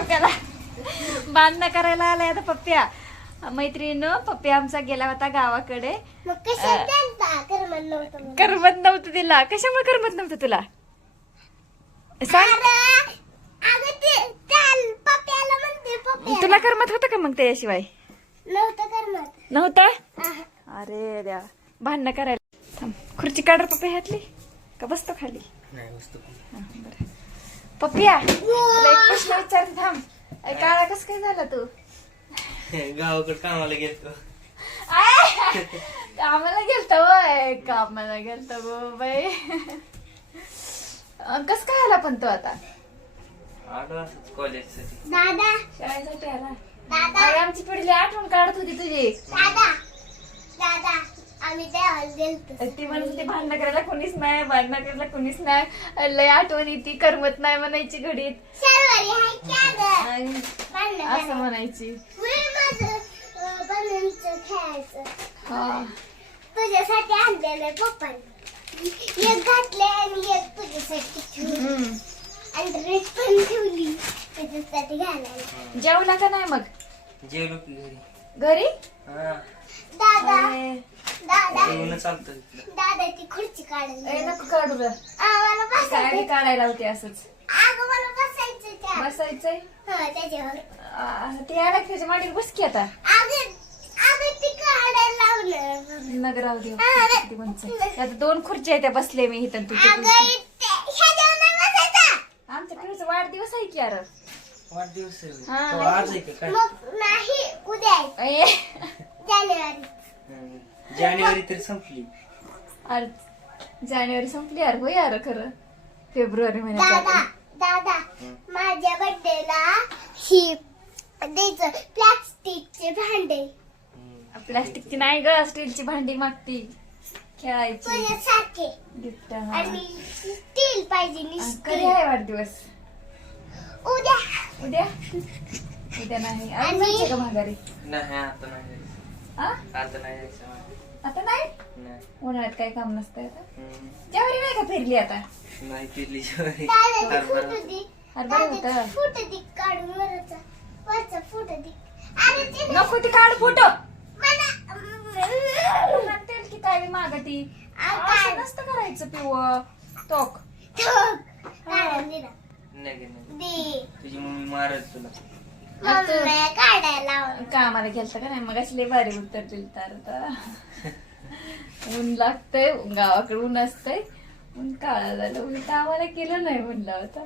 पप्प्याला बांधणं करायला आलाय आता पप्प्या. मैत्रिणीनं पप्प्या आमचा गेला होता गावाकडे. करमत नव्हतं म्हणून. करमत नव्हतं तिला. कशामुळे करमत नव्हतं तुला? सांग. तुला करमत होतं का मग त्याशिवाय नव्हतं करमत. नव्हतं? आहा. अरे द्या भांडणं करायला. थांब. खुर्ची काढ पप्प्या ह्यातली. का बसतो खाली? बरं. पप्पिया तुला एक प्रश्न विचारते थांब. अय, काळा कस काय झाला तू? गावाकडे कामाला गेलतो. आय! कामाला गेलता वय कामाला गेलता गो बाई. अं, कस काय आला पण तो आता? आलो असंच कॉलेजसाठी दादा. शाळेसाठी आला. दादा. अरे, आमची पिढीली आठवण काढत होती तुझी. दादा. दादा. आम्ही देवाला गेलतो ती म्हणत होती भांडणं करायला कोणीच नाही भांडणं करायला कोणीच नाही. लय आठवण येते करमत नाही म्हणायची घडीत. असं. म्हणायची. हा. तुझ्यासाठी आणलेलं पप्पाने. एक घातले आणि एक तुझ्यासाठी. आणि ड्रेस पण ठेवली तुझ्यासाठी घालायला. जेवला का नाही मग? जेवलो घरी. घरी? हा. दादा चालतं तिथलं. ती खुर्ची नको काढू रे. बसायचं काढायला होती असंच. अगं मला बसायचं त्या. बसायचंय? हा त्याच्यावर. आ, ते आला की त्याच्या मांडीवर बस की आता. अगं अगं ती काढायला लावलं नगराव देव अरे. किती उंच. आता दोन खुर्च्या आहेत त्या बसले मी इथं तू अगं इथे ह्याच्यावर नाही बसायचं. आमच्या पिढीचा वाढदिवस आहे की यार? वाढदिवस आहे. होय. हा. तो आज आहे का काय? मग नाही उद्या आहे, ए, जानेवारी हं. जानेवारी तरी संपली. अरे, जानेवारी संपली यार हो यार खरं. फेब्रुवारी दादा महिन्यात दादा माझ्या बर्थडेला ही द्यायचं प्लास्टिकचे भांडे. हं. प्लास्टिकची नाही ग स्टीलची भांडी मागती. खेळायची. तुझ्यासारखे गिफ्ट आणि स्टील पाहिजे कधी आहे वाढदिवस? उद्या. उद्या? उद्या नाही. आणि- आणि जायचं का माघारी? नाही आता नाही. हा आता नाही. आता नाही? नाही. उन्हाळ्यात काही काम नसतंय आता. हं. ज्यावरी नाही का फिरली आता? नाही हरभरा. होतं. अरे ते नको ती काढ फोटो. म्हणते की काय असं काय? नसतं करायचं पिव टोक. तुझी मम्मी मारत तुला. कामाला गेलता का नाही? मग लय भारी उत्तर दिलं तर ऊन लागतंय गावाकडे ऊन असतंय. ऊन काळा झालं. ऊन कामाला केलं नाही म्हणलं होता.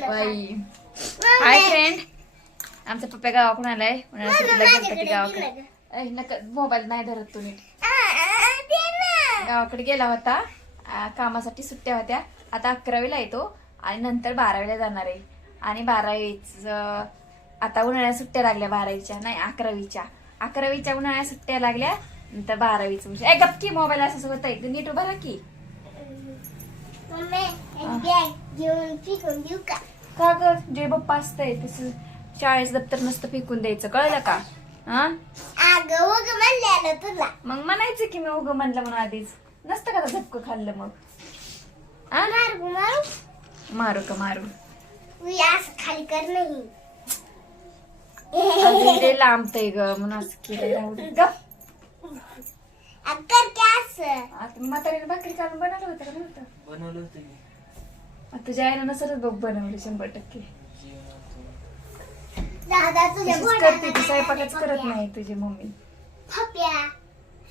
बाई. हाय फ्रेंड आमचा पप्पा गावाकडून आलाय. मम्मी, सुट्टीला गेलता माझ्याकडे ती गावाकडे. नका मोबाईल नाही धरत तुम्ही. गावाकडे गेला होता. कामासाठी सुट्ट्या होत्या. आता अकरावीला येतो आणि नंतर बारावीला जाणार आहे. आणि बारावीच आता उन्हाळ्यात सुट्ट्या लागल्या बारावीच्या नाही अकरावीच्या. अकरावीच्या उन्हाळ्यात सुट्ट्या लागल्या नंतर बारावीच. म्हणजे ए गपकी मोबाईल असं होत आहे नीट उभा राहा की. का? ग? जे बाप्पा असतंय तसं शाळेचं दप्तर नसतं फेकून द्यायचं. कळलं का? हा? तुला. मग म्हणायचं की मी उगं म्हणलं म्हणून आधीच. नसतं का झपकं खाल्लं मग? मारू. मारू का मारू? मी असं खाली कर नाही. अजून ते लांबतय ग म्हणून असं केलंय राहू दे. गप. अगं कर की असं. आता म्हातारीने भाकरी काढून बनवलं होतं का नव्हतं? बनवलं होतं की. आता तुझ्या आईनं नसरच बघ बनवलं शंभर टक्के. जेवण दादा तुझ्या तशीच बोटाला करते ती स्वयंपाकच करत नाही. तुझी मम्मी. फप्या.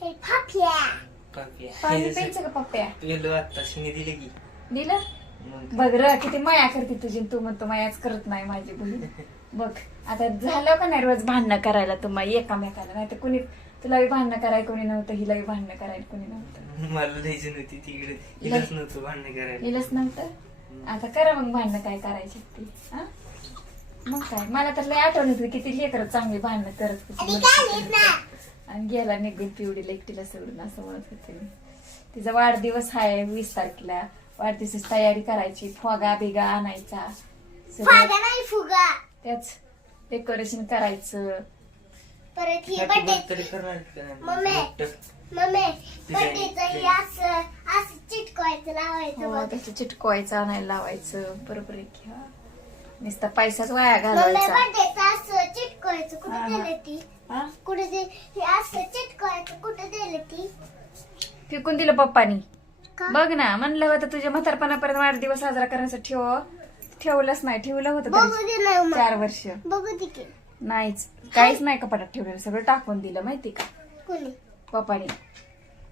हे पाणी प्यायचं का पप्प्या पेलो आता शिने दिले की. दिलं? मग बघ र किती माया करते तुझी तू म्हणतो मायाच करत नाही माझी बहीण. बघ आता झालं का नाही रोज भांडणं करायला तुम्हाला एकामेकाला? नाही तर कुणी तुला बी भांडणं करायला कोणी नव्हतं हिला बी भांडणं करायला कोणी नव्हतं. मला लयच नव्हती तिकडे. हिलाच नव्हतं भांडण करायला. हिलंच नव्हतं? आता करा मग भांडणं काय करायची ती हा? मग काय? मला तर लय आठवण होती किती लेकर चांगली भांडणं करत होती आणि गेला निघून पिवडीला एकटीला सोडून असं म्हणत होते मी. तिचा वाढदिवस आहे वीस तारखेला. वाढदिवसाची तयारी करायची फोगा बिगा आणायचा सगळं फागा नाही फुगा त्याच डेकोरेशन करायचं परत ही बर्थडे? मम्मी. हे असं असं चिटकवायचं लावायचं हो, बघ त्याचं चिटकवायचं आणायला लावायचं बरोबर आहे की हा. नुसता पैसाच वाया मम्मी घालवायचा असं चिटकवायचं कुठे हा. दिलं ती? कुठे दे हे असं चिटकवायचं कुठे दिलं ती फेकून दिलं पप्पानी बघ ना म्हणलं होतं तुझ्या म्हातारपणापर्यंत वाढदिवस साजरा करण्यासाठी ठेव. ठेवलंच नाही ठेवलं होतं बघू तरी दे ना मग. चार वर्ष. बघू दे की. नाहीच. काहीच नाही कपाटात ठेवलेलं सगळं टाकून दिलं माहिती का? कोणी? पप्पानी.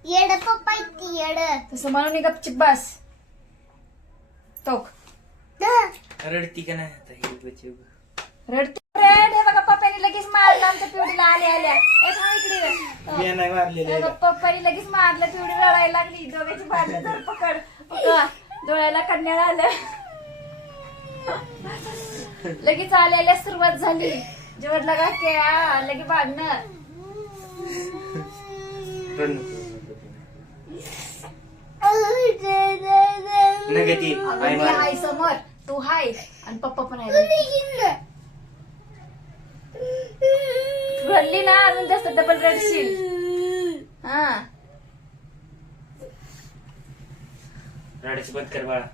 येड पप्पा इतकी येड? तसं म्हणून गपचिप बस. तोक हं. रडती का नाही आता? हे बचे रडते. red, हे बघा पप्पानी लगेच मारलं आमच्या पिवडीला. आल्या आल्या ए, थांब इकडे ये. बिया नाही मारलेले. हे बघ, पप्पानी लगेच मारलं पिवडी रडायला लागली. दोघांची भांडण धर पकड. पकड. डोळ्याला कन्या आलं लगेच सुरुवात झाली. जेवढ लगा के आ, लगे भांडणं. रड नको. नका ती अगं, आई मी मार हाय समोर तू हाय. आणि पप्पा पण आहे कोणी हिंडलं? रडली ना अजून जास्त डबल रडशील हा. रडायची बंद कर बाळा.